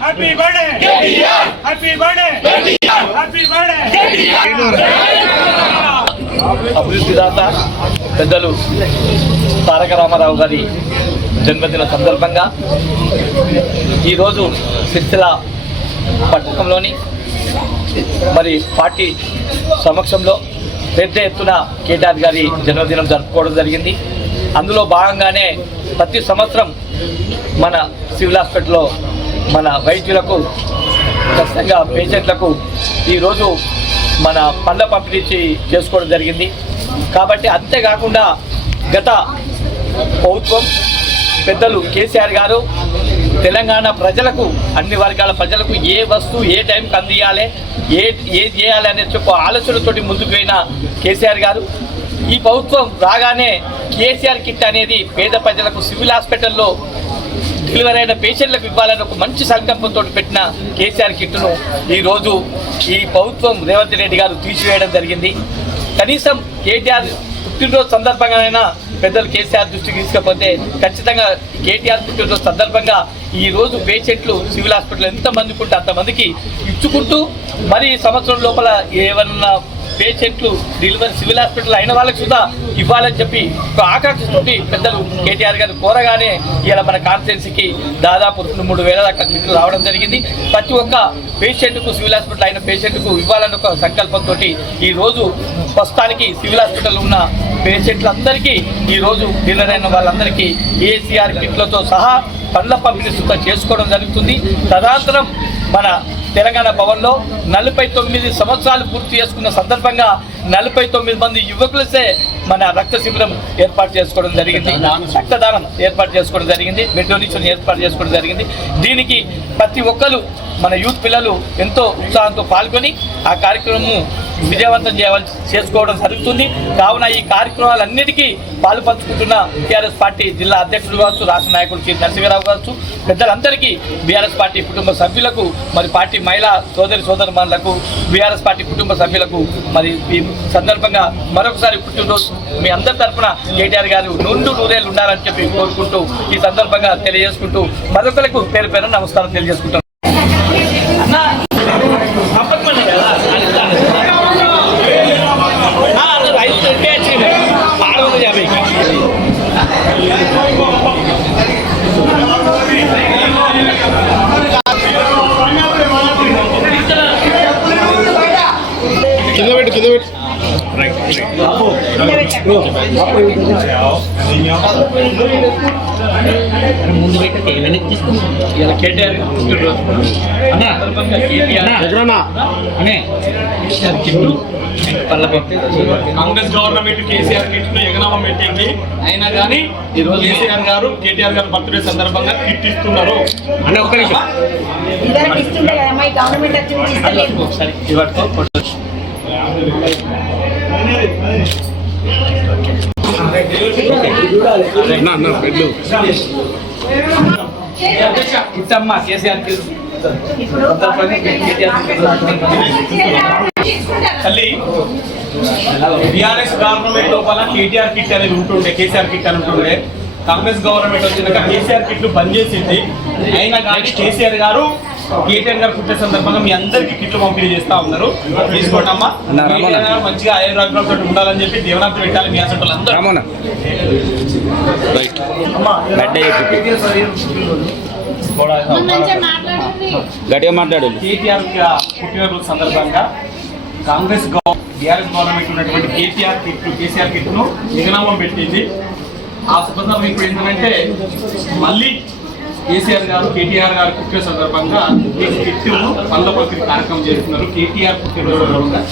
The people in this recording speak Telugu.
Happy birthday happy birthday happy birthday. అభివృద్ధి దాత పెద్దలు తారక రామారావు గారి జన్మదిన సందర్భంగా ఈరోజు సిరిసిల్ల పట్టణంలోని మరి పార్టీ సమక్షంలో పెద్ద ఎత్తున కేటీఆర్ గారి జన్మదినం జరుపుకోవడం జరిగింది. అందులో భాగంగానే ప్రతి సంవత్సరం మన సివిల్ హాస్పిటల్లో మన వైద్యులకు ఖచ్చితంగా పేషెంట్లకు ఈరోజు మన పళ్ళ పంపిణీ చేసుకోవడం జరిగింది. కాబట్టి అంతేకాకుండా గత ప్రభుత్వం పెద్దలు కేసీఆర్ గారు తెలంగాణ ప్రజలకు అన్ని వర్గాల ప్రజలకు ఏ వస్తువు ఏ టైంకి అందియాలి ఏది చేయాలి అనే చెప్పు ఆలోచనతోటి ముందుకు పోయిన కేసీఆర్ గారు ఈ ప్రభుత్వం రాగానే కేసీఆర్ కిట్ అనేది పేద ప్రజలకు సివిల్ హాస్పిటల్లో డెలివరీ అయిన పేషెంట్లకు ఇవ్వాలని ఒక మంచి సంకల్పంతో పెట్టిన కేసీఆర్ కిట్ను ఈరోజు ఈ ప్రభుత్వం రేవంత్ రెడ్డి గారు తీసివేయడం జరిగింది. కనీసం కేటీఆర్ పుట్టినరోజు సందర్భంగానైనా పెద్దలు కేసీఆర్ దృష్టికి తీసుకపోతే ఖచ్చితంగా కేటీఆర్ పుట్టినరోజు సందర్భంగా ఈరోజు పేషెంట్లు సివిల్ హాస్పిటల్ ఎంతమందికి ఉంటే అంతమందికి ఇచ్చుకుంటూ మరి సంవత్సరం లోపల ఏమన్నా పేషెంట్లు డెలివరీ సివిల్ హాస్పిటల్ అయిన వాళ్ళకి సుధా ఇవ్వాలని చెప్పి ఒక ఆకాంక్షతోటి పెద్దలు కేటీఆర్ గారు కోరగానే ఇలా మన కాన్స్టిట్యున్సీకి దాదాపు 3,000 దాకా కిట్లు రావడం జరిగింది. ప్రతి ఒక్క పేషెంట్కు సివిల్ హాస్పిటల్ అయిన పేషెంట్కు ఇవ్వాలని ఒక సంకల్పంతో ఈరోజు ప్రస్తుతానికి సివిల్ హాస్పిటల్ ఉన్న పేషెంట్లందరికీ ఈరోజు డెలివరీ అయిన వాళ్ళందరికీ ఏసీఆర్ కిట్లతో సహా పండ్ల పంపిణీ చేసుకోవడం జరుగుతుంది. తదనంతరం మన తెలంగాణ భవన్లో 49 సంవత్సరాలు పూర్తి చేసుకున్న సందర్భంగా 49 మంది యువకులసే మన రక్త శిబిరం ఏర్పాటు చేసుకోవడం జరిగింది. రక్తదానం ఏర్పాటు చేసుకోవడం జరిగింది. బ్లడ్ డొనేషన్ ఏర్పాటు చేసుకోవడం జరిగింది. దీనికి ప్రతి ఒక్కరు మన యూత్ పిల్లలు ఎంతో ఉత్సాహంతో పాల్గొని ఆ కార్యక్రమం విజయవంతం చేసుకోవడం జరుగుతుంది. కావున ఈ కార్యక్రమాలన్నిటికీ పాలు పంచుకుంటున్న టీఆర్ఎస్ పార్టీ జిల్లా అధ్యక్షులు కావచ్చు, రాష్ట్ర నాయకులు కె నరసింహారావు కావచ్చు, పెద్దలందరికీ బీఆర్ఎస్ పార్టీ కుటుంబ సభ్యులకు మరి పార్టీ మహిళా సోదరుమణులకు బీఆర్ఎస్ పార్టీ కుటుంబ సభ్యులకు మరి ఈ సందర్భంగా మరొకసారి పుట్టినరోజు మీ అందరి తరఫున కేటీఆర్ గారు 100 ఉండాలని చెప్పి కోరుకుంటూ ఈ సందర్భంగా తెలియజేసుకుంటూ మరొకరికి పేరు పేరు నమస్కారం తెలియజేసుకుంటాం. ముందు పెట్టే ఏమైనా తీసుకుని కేటీఆర్ కాంగ్రెస్ గవర్నమెంట్ కేసీఆర్ కిట్ ను ఎగనామం పెట్టింది. అయినా కానీ ఈరోజు కేసీఆర్ గారు కేటీఆర్ గారు బర్త్డే సందర్భంగా కిట్ ఇస్తున్నారు. అంటే ఒక నిమిషం ఇట్టమ్మా కేసీఆర్ తల్లి బీఆర్ఎస్ గవర్నమెంట్ లోపల కేటీఆర్ కిట్ అనేది ఉంటుండే, కేసీఆర్ కిట్ అని ఉంటుండే. కాంగ్రెస్ గవర్నమెంట్ వచ్చినాక కేసీఆర్ కిట్లు బంద్ చేసింది. అయినా కానీ కేసీఆర్ గారు కేటీఆర్ గారు పుట్టిన సందర్భంగా మీ అందరికి కిట్లు పంపిణీ చేస్తా ఉన్నారు. తీసుకోండి అమ్మా, మంచిగా ఆయుర్వేదంతో ఉండాలని చెప్పి దేవనాథ్ పెట్టాలి మీ అసలు అందరూ. గట్టిగా మాట్లాడు. కేటీఆర్ పుట్టినరోజు సందర్భంగా కాంగ్రెస్ బీఆర్ఎస్ గవర్నమెంట్ ఉన్నటువంటి కేసీఆర్ కిట్ను ఎగనామం పెట్టింది. ఆ సందర్భంగా ఇప్పుడు ఏంటంటే మళ్ళీ కేసీఆర్ గారు కేటీఆర్ గారు పుట్టిన సందర్భంగా ఈ కిట్ను పనుల పంపిణీ కార్యక్రమం చేస్తున్నారు. కేటీఆర్ పుట్టినరోజు సందర్భంగా